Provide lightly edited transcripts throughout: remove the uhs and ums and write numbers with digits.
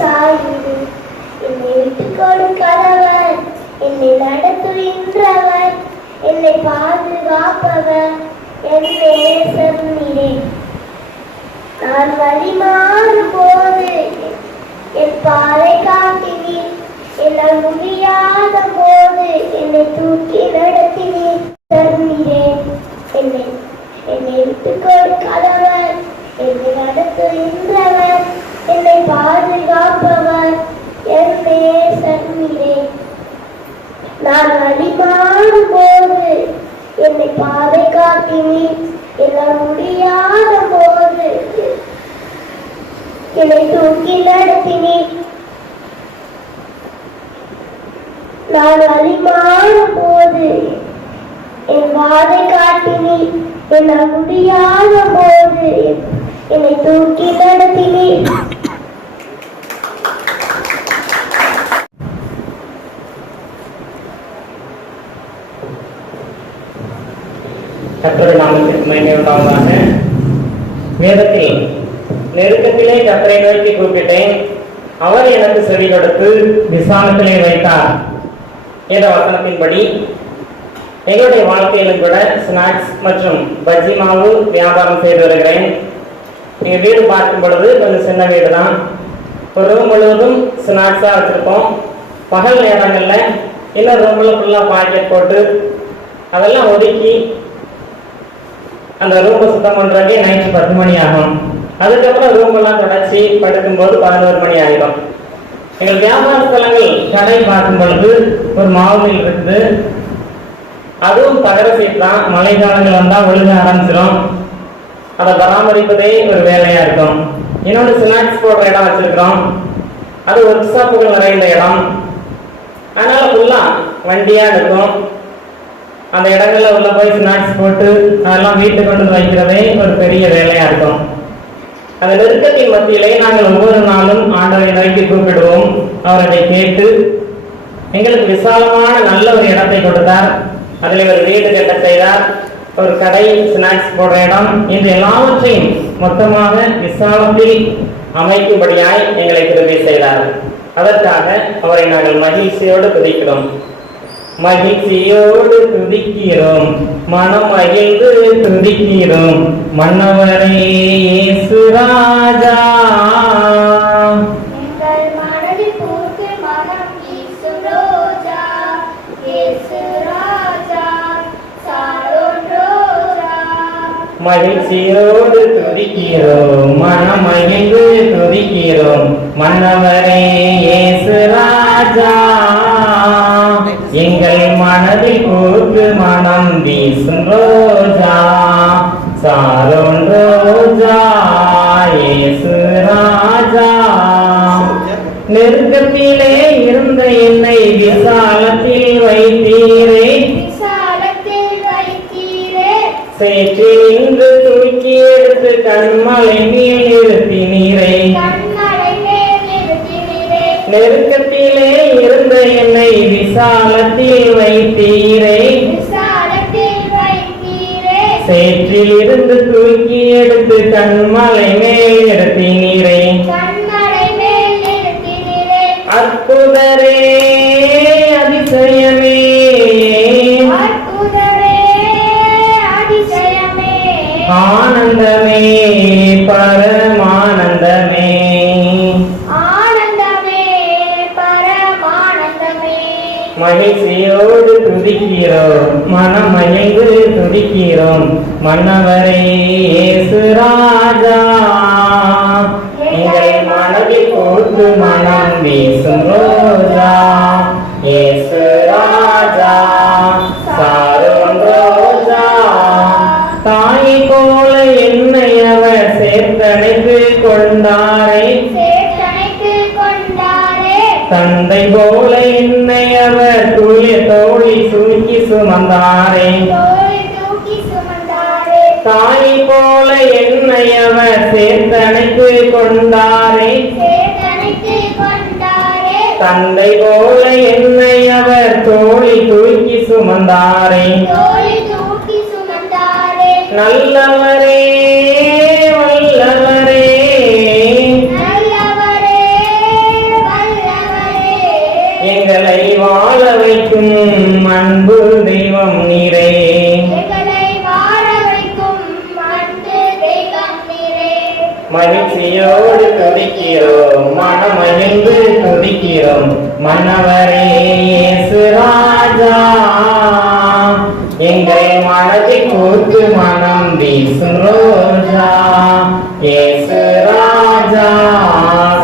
சாயுது. என்னை விட்டுக் கொடுக்காதவர், என்னை நடத்துகின்றவர், என்னை பாதுகாப்பவர், என் நேசர் நீரே. நான் வழி மாறும் போது என் பாதை காட்டினீர், என்னால் முடியாத போது என்னை தூக்கி நடத்தினீர். நீரே, என்னை விட்டுக் கொடுக்காதவர், என்னை நடத்துகின்றவர், என்னை பாதுகாப்பவர், என் நேசர் நீரே. நான் வழி மாறும் போது என்னை பாதை காட்டினீர், என்னால் முடியாத போது என்னை தூக்கி நடத்தினீர். நான் வழி மாறும் போது என் பாதை காட்டினீர், என்னால் முடியாத போது என்னை தூக்கி நடத்தினீர். கர்த்தருடைய நாமத்திற்கு மகிமை உண்டாவதாக. வேதத்தில் நெருக்கத்திலே கர்த்தரை நோக்கி கூப்பிட்டேன், அவர் எனக்கு செவி கொடுத்து விசாலத்திலே வைத்தார் என்ற வசனத்தின்படி எங்களுடைய வாழ்க்கையிலும் கூட ஸ்நாக்ஸ் மற்றும் பஜ்ஜி மாவு வியாபாரம் செய்து வருகிறேன். எங்கள் வீடு பார்க்கும் பொழுது கொஞ்சம் சின்ன வீடு தான். ஒரு ரூம் முழுவதும் ஸ்நாக்ஸாக வச்சுருக்கோம். பகல் நேரங்களில் இன்னும் ரூமில் ஃபுல்லாக பாக்கெட் போட்டு அதெல்லாம் ஒதுக்கி அந்த ரூமை சுத்தம் பண்ணுறதுக்கே நைட்டு 10 மணி ஆகும். அதுக்கப்புறம் ரூமெல்லாம் தொடச்சி படுக்கும்போது 11 மணி ஆகிடும். எங்கள் வியாபார ஸ்தலங்கள் கடை பார்க்கும் பொழுது ஒரு மாவு மில் இருக்குது. அதுவும் தகர சீட் தான். மழை காலங்கள் வந்தால் ஒழுக ஆரம்பிச்சிடும். அதை பராமரிப்பதே ஒரு வேலையாக இருக்கும். இன்னொன்று ஸ்நாக்ஸ் போடுற இடம் வச்சுருக்கிறோம். அது ஒர்க் ஷாப்புகள் நிறைந்த இடம். அதனால் ஃபுல்லாக வண்டியாக இருக்கும். அந்த இடங்கள்ல உள்ள போய் ஸ்நாக்ஸ் போட்டு அதெல்லாம் வீட்டுக்கு கொண்டு வைக்கிறதே ஒரு பெரிய வேலையாக இருக்கும். அந்த நெருக்கத்தின் மத்தியிலே நாங்கள் ஒவ்வொரு நாளும் ஆண்டவரை நோக்கி கூப்பிடுவோம். அவர் அதை கேட்டு எங்களுக்கு விசாலமான நல்ல ஒரு இடத்தை கொடுத்தார். அதில் ஒரு வீடு கட்ட செய்தார். ஒரு கடை, ஸ்நாக்ஸ் போடுற இடம், இந்த எல்லாவற்றையும் மொத்தமாக விசாலத்தில் அமைக்கும்படியாய் எங்களை கிருபை செய்தார். அதற்காக அவரை நாங்கள் மகிழ்ச்சியோடு துதிக்கிறோம். மகிழ்ச்சியோடு துதிக்கிறோம், மனம் மகிழ்ந்து துதிக்கிறோம், மன்னவரே இயேசு ராஜா. மகிழ்ச்சியோடு துதிக்கிறோம், மனம் மகிழ்ந்து துதிக்கிறோம், மன்னவரே இயேசு ராஜா. எங்கள் மனதில் கூத்து மனம் வீசும் ரோஜா, சாரோன் ரோஜா இயேசு ராஜா. நெருக்கத்திலே இருந்த என்னை விசாலத்தில் வைத்தீரே, சேற்றில் நின்று தூக்கி எடுத்து கண்மலை மேல் நிறுத்தினீரே. நெருக்கத்திலே இருந்த என்னை விசாலத்தில் வைத்தீரே, சேற்றில் இருந்து தூக்கி எடுத்து கண்மலை மேல் நிறுத்தினீரே. அற்புதரே அதிசயமே, ஆனந்தமே பரமானந்தமே, மகிழ்ச்சியோடு துதிக்கிறோம், மனம் மகிழ்ந்து துதிக்கிறோம், மன்னவரே இயேசு ராஜா. எங்கள் மனதில் கூத்து மனம் வீசும் ரோஜா, இயேசு ராஜா, சாரோன் ரோஜா. தாய் போல என்னை அவர் சேர்த்தணைத்து கொண்டாரே, தந்தை போல என்னை அவர் தோழி தூக்கி சுமந்தாரே. தாய் போல என்னை அவர் சேர்த்தணைத்து கொண்டாரே, தந்தை போல என்னை அவர் தோழி தூக்கி சுமந்தாரே. நல்லவரே வல்லவரே, வைக்கும் அன்பு தெய்வம் நீரே. எங்களை வாழ வைக்கும் அன்பு தெய்வம் நீரே. மகிழ்ச்சியோடு துதிக்கிறோம், மனமகிழ்ந்து துதிக்கிறோம் மன்னவரே இயேசு ராஜா. எங்கள் மனதில் கூத்து மனம் வீசும் ரோஜா இயேசு ராஜா,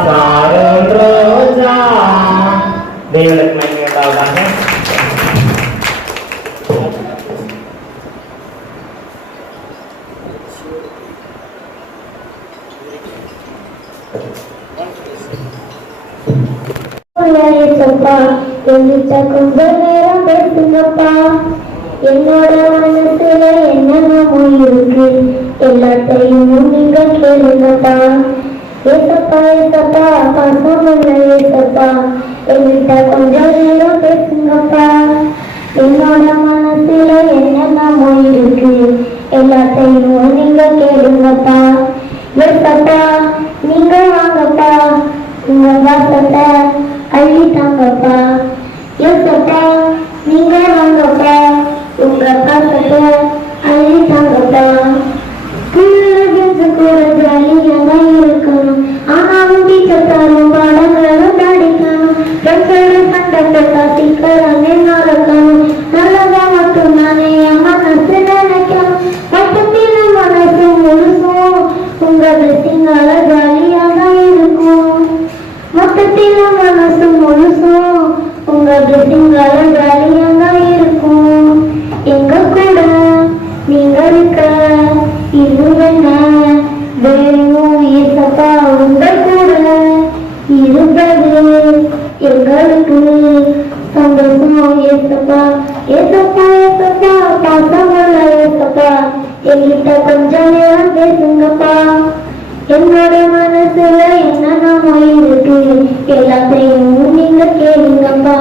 சாரோன் ரோஜா. தேவனுக்கு மகிமை உண்டாவதாக. ஏசப்பா, என்கிட்ட கொஞ்ச நேரம் பேசுங்கப்பா. என்னோட மனசுல என்னென்னமோ இருக்கு, எல்லாத்தையும் நீங்க கேளுங்கப்பா. ஏசப்பா ஏசப்பா, பாசமுள்ள ஏசப்பா, என்கிட்ட கொஞ்ச நேரம் பேசுங்கப்பா. என்னோட மனசுல என்னென்னமோ இருக்கு, எல்லாத்தையும் நீங்க கேளுங்கப்பா. ஏசப்பா நீங்க வாங்கப்பா, உங்க வாசத்தை அள்ளிட்டாங்கப்பா. ஏசப்பா நீங்க வாங்கப்பா, உங்க பாசத்தை அள்ளிட்டாங்கப்பா. கூட ஜாலியாக இருக்கணும், ஆனாலும் டீச்சர் தரும் பாடங்களும் படிக்கணும். சண்டை காசிக்கலாமே நடக்கணும், நல்லதா மட்டும் நானே என் மனசு நினைக்கணும். மொத்தத்தில் மனசு முழுசும் உங்க பிளஸிங்கால ஜாலியாக இருக்கும். மொத்தத்தில் மனசு முழுசும் உங்க பிளஸிங்கால ஜாலியாக இருக்கும். எங்க கூட நீங்க இருக்க இருவன வேணும் ஏசப்பா, உங்க கூட இருப்பது எங்களுக்கு சந்தோஷம். ஏசப்பா ஏசப்பா ஏசப்பா, பாசமுள்ள ஏசப்பா, என்கிட்ட கொஞ்ச நேரம் பேசுங்கப்பா. என்னோட மனசுல என்னென்னமோ இருக்கு, எல்லாத்தையும் நீங்க கேளுங்கப்பா.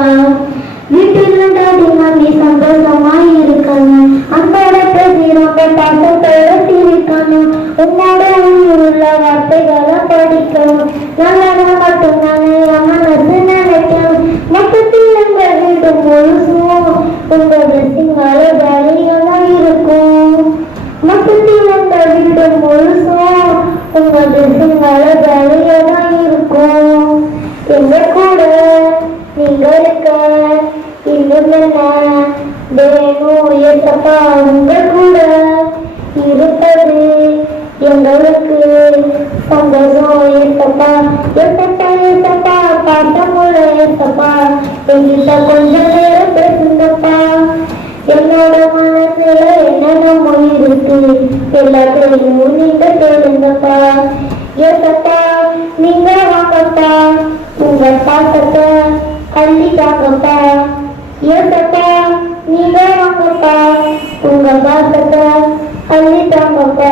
வீட்டுல டாடி மம்மி சந்தோஷமா இருக்கணும், அன்போட பேசுறோம் பாசத்தோட சிரிக்கணும். உன்னோட உள்ள வார்த்தைகளை படிக்கணும், நல்லதா மட்டும் நானே என் மனசு நினைக்கணும். மொத்தத்தில் எங்க வீடு முழுசும் உங்க பிளஸிங்கால ஜாலியாக இருக்கும். மொத்தத்தில் எங்க வீடு முழுசும் உங்க பிளஸிங்கால ஜாலியாக இருக்கும். எங்க கூட நீங்க இருக்க இன்னும் என்ன வேணும் ஏசப்பா, உங்க கூட இருப்பது எங்களுக்கு சந்தோஷம். ஏசப்பா ஏசப்பா ஏசப்பா, பாசமுள்ள ஏசப்பா, என்கிட்ட கொஞ்ச நேரம் பேசுங்கப்பா. என்னோட மனசுல என்னென்னமோ இருக்கு, எல்லாத்தையும் நீங்க கேளுங்கப்பா. ஏசப்பா நீங்க வாங்கப்பா, உங்க பாசத்தை அள்ளிட்டாங்கப்பா. ஏசப்பா நீங்க வாங்கப்பா, உங்க பாசத்தை அள்ளிட்டாங்கப்பா.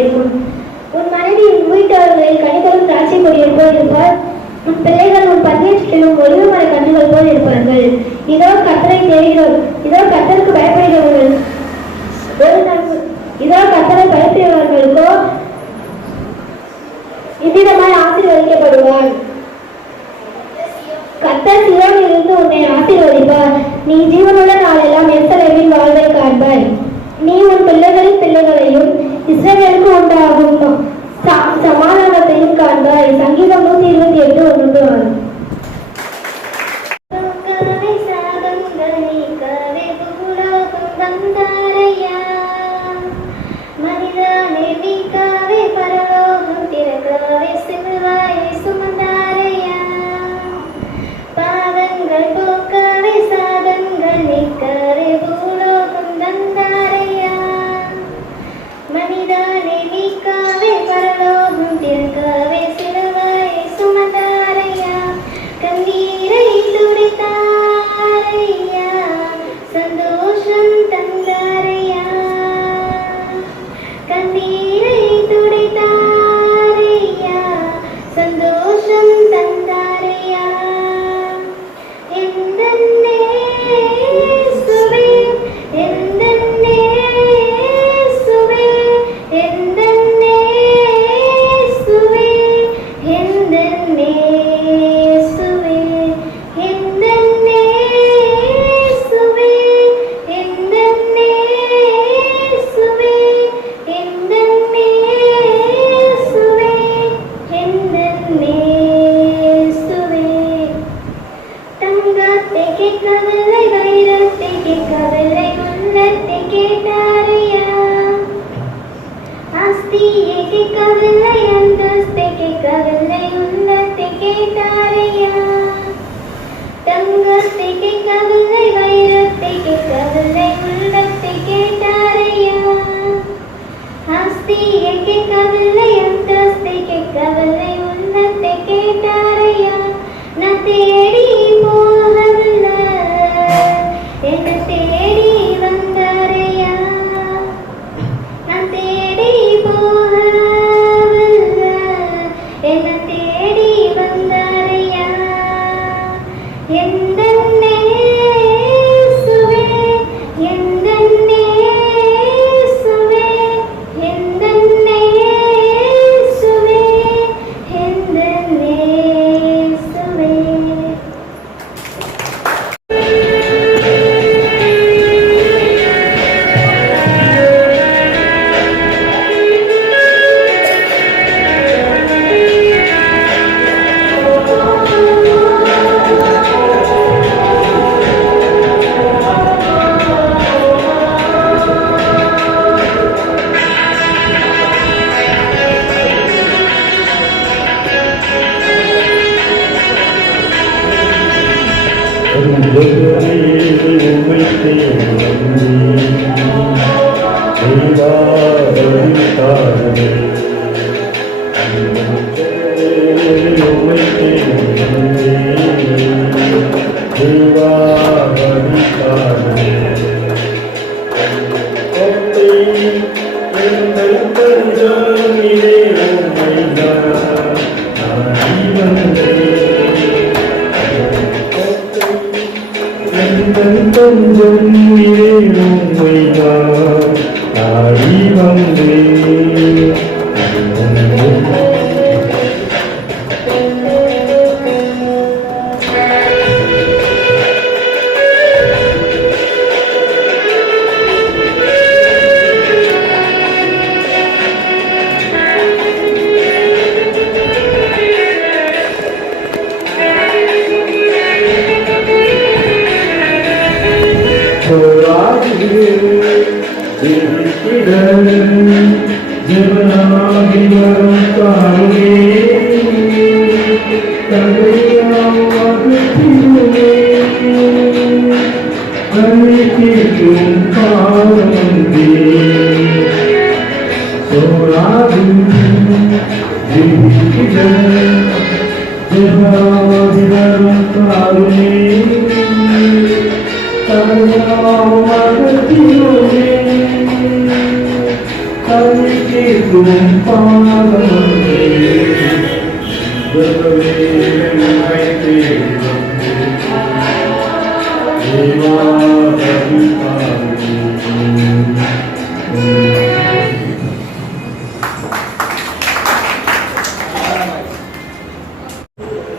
இருக்கும். உன் மனைவி உன் வீட்டவர்களில் கனிகளும் திராட்சை கொடிகள் போல் இருப்பார். உன் பிள்ளைகள் உன் பதினெட்டிலும் ஒளிவு மர கன்றுகள் போல் இருப்பார்கள். இதோ கர்த்தரை தேடுகிறோம், இதோ கர்த்தருக்கு பயப்படுகிறவர்கள் இதோ கர்த்தரை பயப்படுகிறவர்களுக்கோ இவ்விதமாய் ஆசீர்வதிக்கப்படுவார். கர்த்தர் சீயோனில் இருந்து உன்னை ஆசீர்வதிப்பார். நீ ஜீவனுள்ள நாளெல்லாம் எருசலேமின் வாழ்வை காண்பாய். நீ உன் பிள்ளைகளின் பிள்ளைகளையும் இஸ்ரவேலுக்கு உண்டாகும் சமாதானத்தையும் காண்பாய். சங்கீதம் 128:1-6.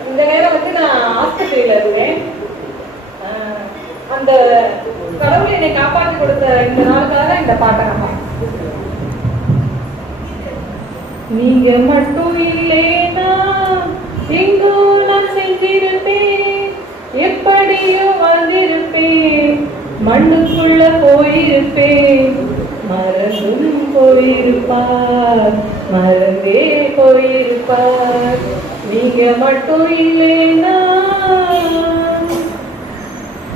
இந்த நேரம் வந்து நான் ஆஸ்பத்திரியில இருக்கேன். அந்த கடவுள் என்னை காப்பாற்றி கொடுத்த இந்த நாளுக்காக தான் இந்த பாட்டை நான் பாடுறேன். நீங்க மட்டும் இல்லைனா எங்கோ நான் செஞ்சிருப்பேன், எப்படியோ வந்திருப்பேன், மண்ணுக்குள்ள போயிருப்பேன், மறந்தும் போயிருப்பார், மறந்தே போயிருப்பார். நீங்க மட்டும் இல்லைனா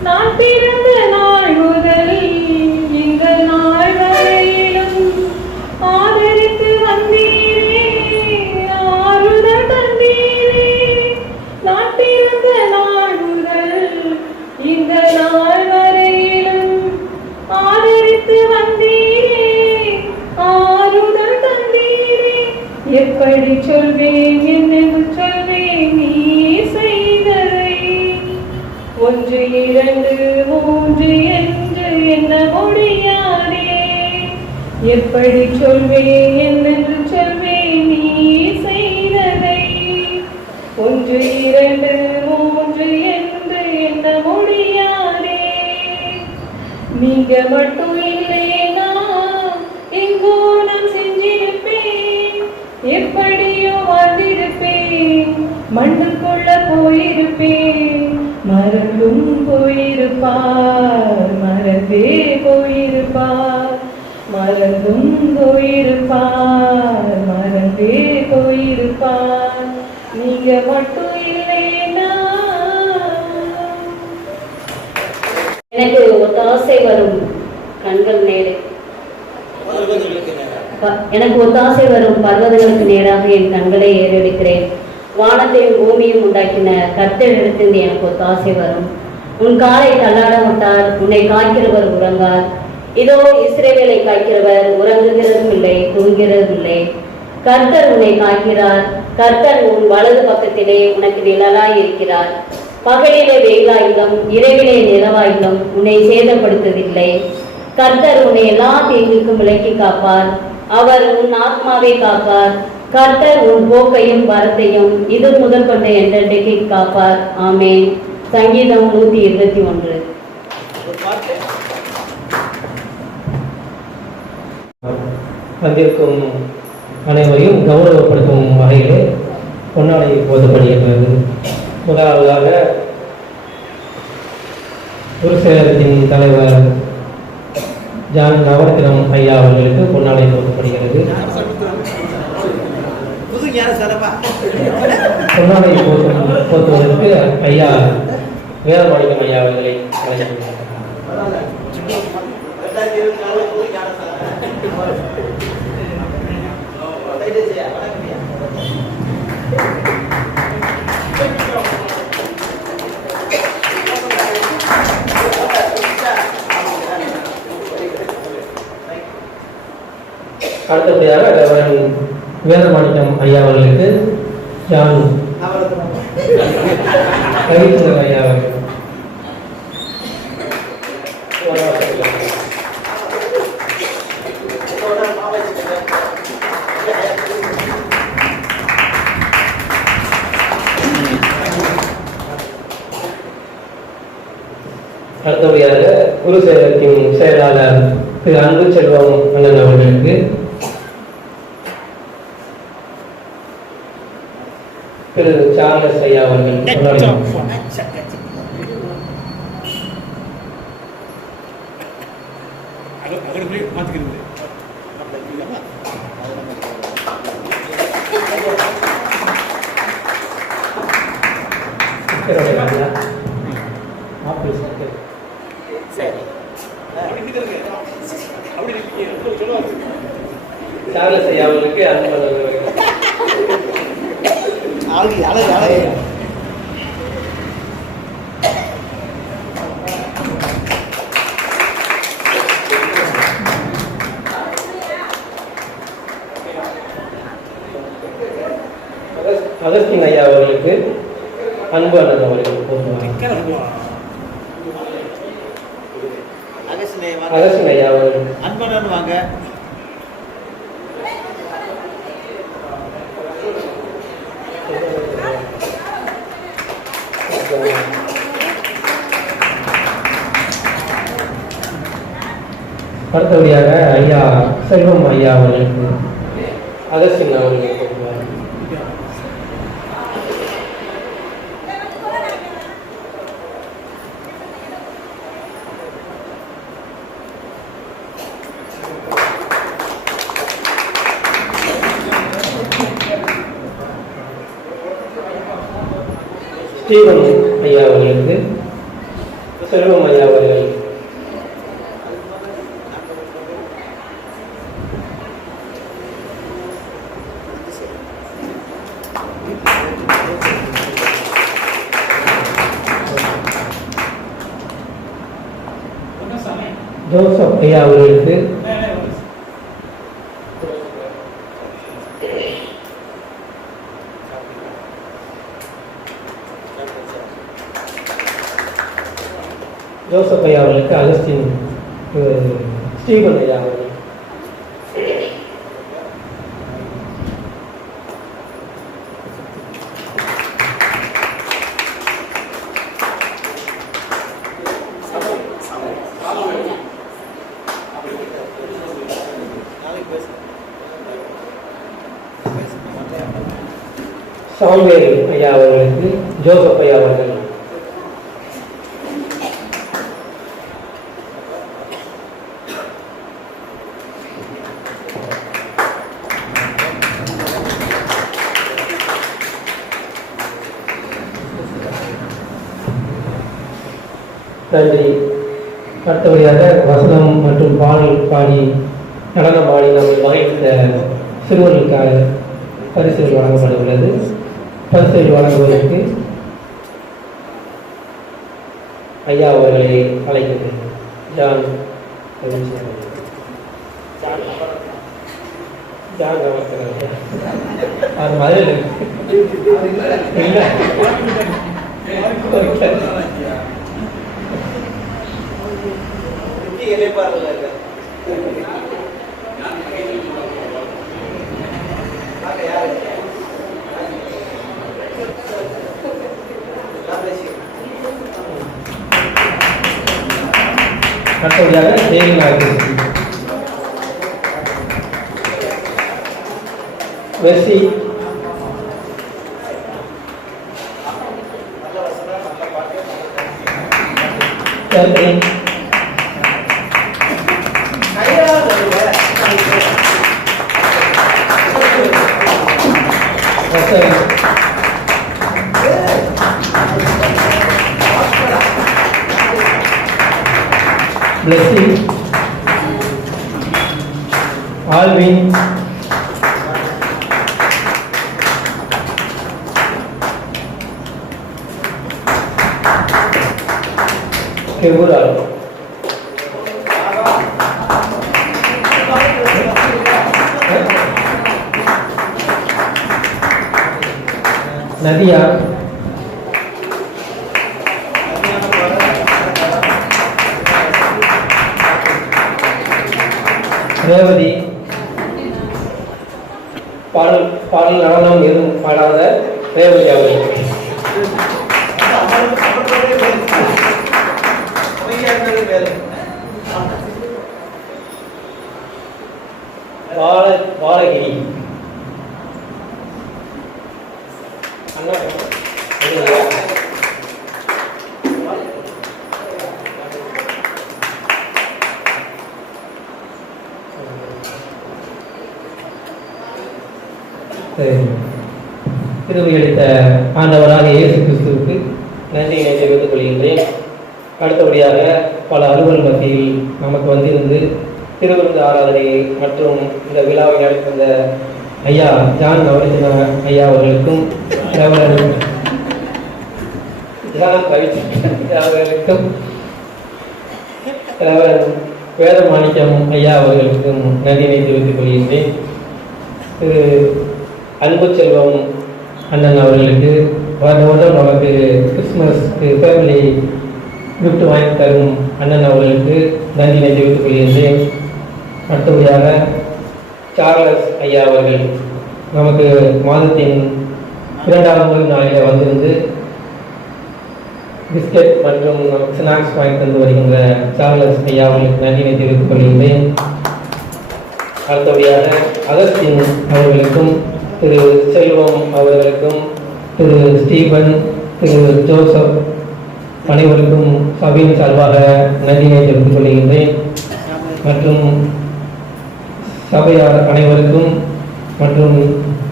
நான் பிறந்த நாள் முதல் இந்த நாள் வரையிலும் ஆதரித்து வந்தீரே, ஆறுதல் தந்தீரே. நான் பிறந்த நாள் முதல் இந்த நாள் வரையிலும் ஆதரித்து வந்தீரே, ஆறுதல் தந்தீரே. எப்படி சொல்வேன் என்னென்று சொல்வேன் நீ செய்ததை, ஒன்று இரண்டு மூன்று என்று என்ன முடியாதே. எப்படி சொல்வேன் என்னென்று சொல்வேன் நீ செய்ததை, ஒன்று இரண்டு மூன்று என்று என்ன முடியாதே. நீங்க மட்டும் இல்லைனா எங்கோ நான் செஞ்சிருப்பேன், எப்படியோ வந்திருப்பேன், மண்ணுக்குள்ள போயிருப்பேன், மறந்தும் போயிருப்பார், மறந்தே போயிருப்பார், மறந்தும் போயிருப்பார், மறந்தே போயிருப்பார். நீங்க மட்டும் இல்லைனா. எனக்கு ஒத்தாசை வரும் கண்கள் நேரே, எனக்கு ஒத்தாசை வரும் பர்வதங்களுக்கு நேராக என் கண்களை ஏறெடுக்கிறேன். வானத்தையும் பூமியும் உண்டாக்கின கர்த்தரிடத்திலிருந்து எனக்கு ஒத்தாசை வரும். உன் காலை தள்ளாட விட்டார், உன்னை காய்க்கிறவர் உறங்கார். இதோ இஸ்ரவேலை காய்க்கிறவர் உறங்குகிறதும் இல்லை, தூங்குகிறதும் இல்லை. கர்த்தர் உன்னை காய்க்கிறார், கர்த்தர் உன் வலது பக்கத்திலே உனக்கு நிழலாய் இருக்கிறார். பகலிலே வெயிலாயிலும் இரவிலே நிலவாயிலும் உன்னை சேதப்படுத்துவதில்லை. கர்த்தர் உன்னை எல்லா தீங்குக்கும் விலக்கி காப்பார், அவர் உன் ஆத்மாவை காப்பார். கர்த்தர் உன் போக்கையும் வரத்தையும் இது முதல் கொண்ட என்றென்றைக்கு காப்பார். ஆமென். சங்கீதம் 121. வந்திருக்கும் அனைவரையும் கௌரவப்படுத்தும் வகையிலே பொன்னாடை போதப்படுகின்றது. முதலாவதாக குருசேகரத்தின் தலைவர் ஜான் நவரத்தினம் ஐயா அவர்களுக்கு பொன்னாடை போதப்படுகிறது. பொன்னாடை போத்துவதற்கு ஐயா வேதமாணிக்கம் ஐயா அவர்களை அழைக்கின்றனர். அடுத்தபடியாக வேதமாணிக்கம் ஐயா அவர்களுக்கு ஜான் ரவிச்சந்திரன் ஐயா அவர்கள் அடுத்தபடியாக குருசேகரத்தின் செயலாளர் திரு அன்பு செல்வம் அண்ணன் அவர்களுக்கு திரு சார்லஸ் ஐயா அவர்கள் சார்லஸ் ஐயா அவர்களுக்கு அகஸ்டின் ஐயா அவர்களுக்கு அன்பு அண்ணன் அவர்கள் போட்டுவாங்க. அகஸ்டின் ஐயா அவர்கள் அன்பனன் வாங்க. அடுத்தபடியாக ஐயா செல்வம் ஐயா அவர்களுக்கு அகஸ்டின் அவர்கள் போட்டுவாங்க. ஸ்டீவன் ஐயா அவர்களுக்கு செல்வம் ஐயா அவர்கள் ஜோசப் ஐயா அவர்களுக்கு ஜோசப் ஐயா அவர்களுக்கு அகஸ்டின் ஸ்டீவன் ஐயா அவர்கள் சாமுவேல் ஐயா அவர்களுக்கு ஜோசப் ஐயா அவர்கள் நன்றி. அடுத்தபடியாக வசனம் மற்றும் பாடல் பாடி நடனம் பாடி நம்மை மகிழ்ந்த சிறுவர்களுக்காக பரிசுகள் வழங்கப்பட உள்ளது. பரிசுகள் வழங்குவதற்கு ஐயா அவர்களை அழைக்கிறேன். ஜான் ஜான் அது மதுரை அடுத்தபடியாக Devi Nayaki Mercy Catherine Russell blessing Alvin Kebural Nadia Revathi பாடல் நடனம் எதுவும் பாடாத ரேவதி அவர்கள் வாழகிரி திருவையளித்த ஆண்டவராக இயேசு கிறிஸ்துவுக்கு நன்றியை தெரிவித்துக் கொள்கின்றேன். அடுத்தபடியாக பல அலுவல் மத்தியில் நமக்கு வந்திருந்து திருவிருந்து ஆராதனை மற்றும் இந்த விழாவை நடத்திருந்த ஐயா ஜான் நவரத்தின ஐயா அவர்களுக்கும் அவர்களுக்கும் வேதமாணிக்கம் ஐயா அவர்களுக்கும் நன்றியை தெரிவித்துக் கொள்கின்றேன். திரு அன்பு செல்வம் அண்ணன் அவர்களுக்கு வருடம் நமக்கு கிறிஸ்துமஸ்க்கு ஃபேமிலி கிஃப்ட் வாங்கி தரும் அண்ணன் அவர்களுக்கு நன்றினை தெரிவித்துக் கொள்கின்றேன். அடுத்தபடியாக சார்லஸ் ஐயா அவர்கள் நமக்கு மாதத்தின் 2வது நாளில் வந்திருந்து பிஸ்கட் மற்றும் ஸ்நாக்ஸ் வாங்கி தந்து வருகின்ற சார்லஸ் ஐயா அவர்களுக்கு நன்றினை தெரிவித்துக் கொள்கின்றேன். அடுத்தபடியாக அகஸ்டின் அவர்களுக்கும் திரு செல்வம் அவர்களுக்கும் திரு ஸ்டீபன் திரு ஜோசப் அனைவருக்கும் சபையின் சார்பாக நன்றியை தெரிவித்துக் கொள்கின்றேன். மற்றும் சபையார் அனைவருக்கும் மற்றும்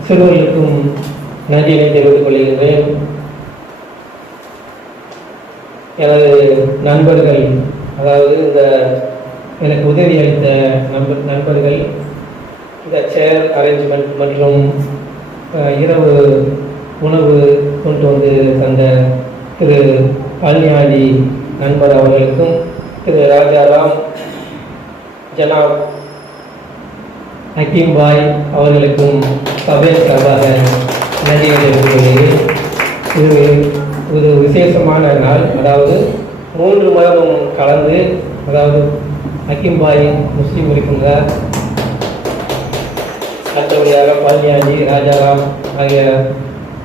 சிறுவர்களுக்கும் நன்றியை தெரிவித்துக் கொள்கின்றேன். எனது நண்பர்கள், அதாவது இந்த எனக்கு உதவி அளித்த நண்பர்கள், இந்த சேர் அரேஞ்ச்மெண்ட் மற்றும் இரவு உணவு கொண்டு வந்து தந்த திரு பழனியாடி நண்பர் அவர்களுக்கும் திரு ராஜாராம், ஜனாப் ஹக்கீம் பாய் அவர்களுக்கும் சபை சார்பாக நன்றியை தெரிவித்துக் இது ஒரு விசேஷமான நாள். அதாவது 3 மதமும் கலந்து, அதாவது ஹக்கீம் பாய் முஸ்லீம் இருக்கின்றார், அடுத்தபடியாக பழனியாண்டி, ராஜாராம் ஆகிய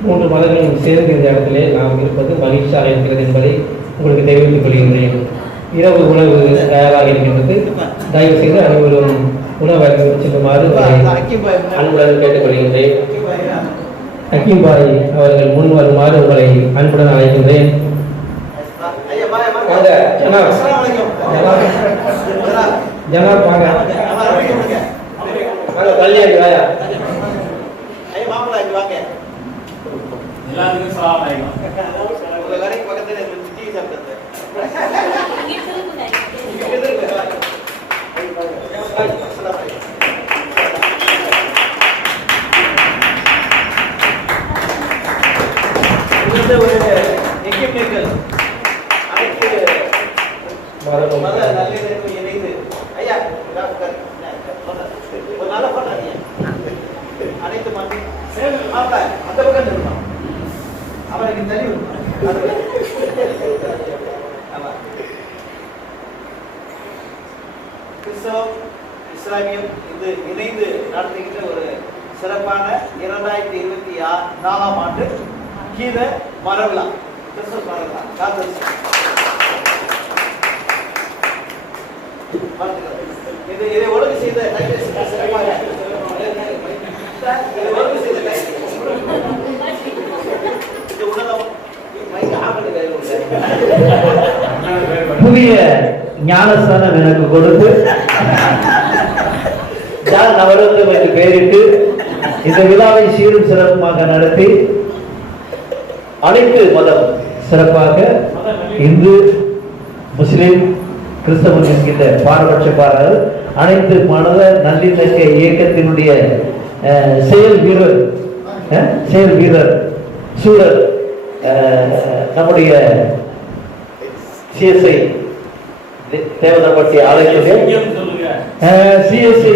3 மதங்களும் சேர்ந்த இந்த இடத்திலே நாம் இருப்பது மகிழ்ச்சியாக இருக்கிறது என்பதை உங்களுக்கு தெரிவித்துக் கொள்கின்றேன். இரவு உணவு தயாராக இருக்கின்றது. தயவு செய்து அனைவரும் உணவு செல்லுமாறு அன்புடன் கேட்டுக்கொள்கின்றேன். ஹக்கீம் பாய் அவர்கள் முன் வருமாறு உங்களை அன்புடன் அழைக்கின்றேன். ஜனாப் வாங்க. கல்யாணி வாயா. எல்லாத்துக்கும் சலாம் அலைக்கும். எல்லாரும் பக்கத்துல இருந்து டீ சாப்பிடுறது. இந்த ஒரு எக்யூப்மென்ட்கள் அனைத்து மத நல்லிணக்கம் இணைந்து ஐயா ஒரு நல்ல பண்ணாங்க அனைத்து மண்ணி மாப்பிள்ள அந்த பக்கம் இருக்கணும். அவனுக்கு தனி கிறிஸ்தவம் இஸ்லாமியம் இது இணைந்து நடத்துகின்ற ஒரு சிறப்பான 2024ஆம் ஆண்டு கீத மரவிழா, கிறிஸ்துமஸ் மரவிழா இதை ஒழுங்கு செய்த புதிய ஞானஸ்தானம் எனக்கு கொடுத்து நவரத்னம் என்று பெயரிட்டு இந்த விழாவை சீரும் சிறப்புமாக நடத்தி அனைத்து மதம் சிறப்பாக இந்து முஸ்லிம் கிறிஸ்தவன் என்கின்ற பாரபட்சப்பாளர் அனைத்து மத நல்லிணக்க இயக்கத்தினுடைய செயல் வீரர் சூழல் நம்முடைய சிஎஸ்ஐ தேவதம்பட்டி ஆலயத்திலே சிஎஸ்ஐ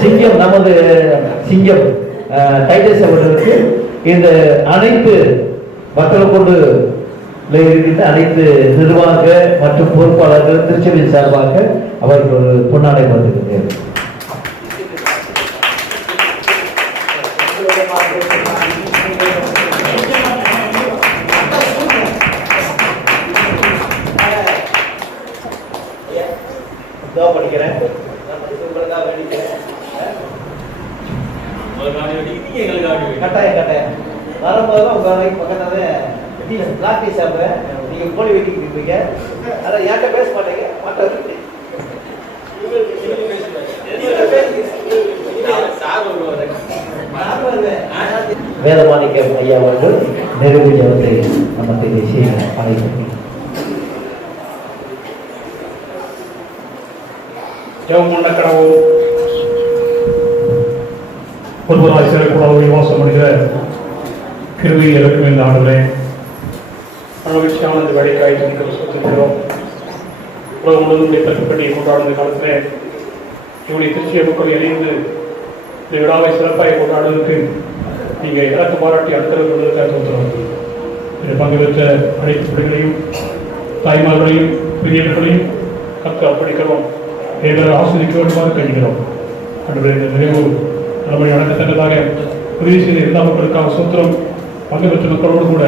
சிங்கம் நமது சிங்கம் டைட்டஸ் அவர்களுக்கு இந்த அனைத்து மக்களை கொண்டு இருக்கின்ற அனைத்து நிர்வாக மற்றும் பொறுப்பாளர்கள் திருச்சபையின் சார்பாக அவர்கள் ஒரு பொன்னாடை வந்திருக்கிறார். படிக்கிறேன் கட்டாயம் வரும்போதுதான் உங்க பக்கத்தால பிளாக் டீ சாப்பிடுறேன். நீங்க கோழி வெட்டிக்கிட்டு இருக்கீங்க, அதான் என்கிட்ட பேச மாட்டீங்க. வேதமாணிக்கம் ஐயா அவர்கள் நிறைவு ஜபத்தை நமக்கு செய்ய அழைக்கிறேன். ஜெபம் பண்ண கடவுள் பொதுவாக சிறப்பு வாசம் பண்ணுகிற கிருவி இருக்கும் இந்த ஆண்டுகளே மகிழ்ச்சியான இந்த வேலைக்காய் சொல்லுகிறோம். உலகம் முழுவதும் தற்கப்பட்டி கொண்டாடும் இந்த காலத்தில் இவருடைய திருச்சிய மக்கள் இணைந்து இந்த விழாவை சிறப்பாக கொண்டாடுவதற்கு நீங்கள் இறக்க பாராட்டி அடுத்தவர்களுக்காக தோற்றுறது இதில் பங்கு பெற்ற அனைத்து பிள்ளைகளையும் தாய்மார்களையும் பெரியவர்களையும் கற்று அப்படிக்கிறோம் தேவரை ஆசிரிக்க வேண்டுமாறு கழிக்கிறோம். அன்று இந்த நிறைவு நம்மை நடக்கத்தக்கதாக உதவி செய்த எல்லா மக்களுக்காக சூத்திரம் பங்கு பெற்ற மக்களோடு கூட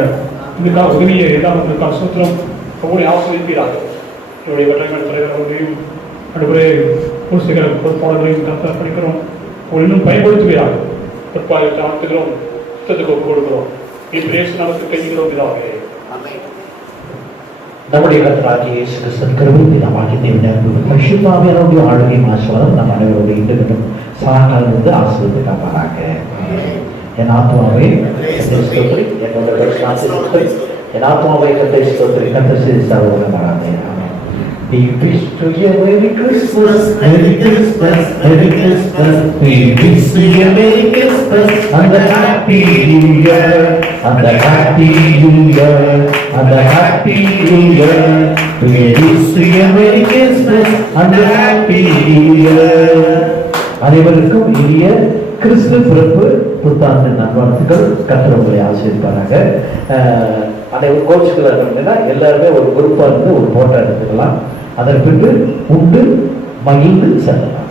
இதுக்காக உதவிய எல்லா மக்களுக்காக சூத்திரம் ஒவ்வொரு ஆசிரியப்பீராக என்னுடைய வெள்ளங்கள் தலைவர்களையும் நடுவரே பூசிக்கிற பொறுப்பாளர்களையும் கற்று அர்ப்பணிக்கிறோம். இன்னும் பயன்படுத்துவீராக பொறுப்பாக ஆழ்த்துகிறோம், சுத்தத்துக்கு ஒப்பு கொடுக்கிறோம். இப்படியே நமக்கு கைகிறோம் இதாக நம்முடைய கர்த்தராகிய இயேசு கிறிஸ்துவின் கிருபையும் பிதாவாகிய தேவனுடைய பரிசுத்தாவியானவருடைய ஆளுகையும் ஆசீர்வாதம் நம் அனைவரோடு இன்றும் சாகாலிருந்து ஆசீர்வதித்து காப்பாராக. என் ஆத்மாவே கர்த்தரை ஸ்தோத்திரி, என்னோட என் ஆத்மாவை கர்த்தரை ஸ்தோத்திரி, கர்த்தர் செய்த சர்வகுணமானாரே. ஆமென். We wish to you a Merry Christmas, Merry Christmas, Merry Christmas. We wish you a Merry Christmas and a Happy New Year, and a Happy New Year, and a Happy New Year. We wish you a Merry Christmas and a Happy New Year. அனைவருக்கும் இனிய கிறிஸ்து பிறப்பு புத்தாண்டு நல்வாழ்த்துக்கள். கர்த்தர் உங்களை ஆசீர்வதிப்பாராக. அனைவரும் கோச்சுக்கள் இருந்ததுன்னா எல்லாருமே ஒரு குரூப்பாக இருந்து ஒரு போட்டோ எடுத்துக்கலாம். அதன் பின்பு உண்டு மகிழ்ந்து செல்லலாம்.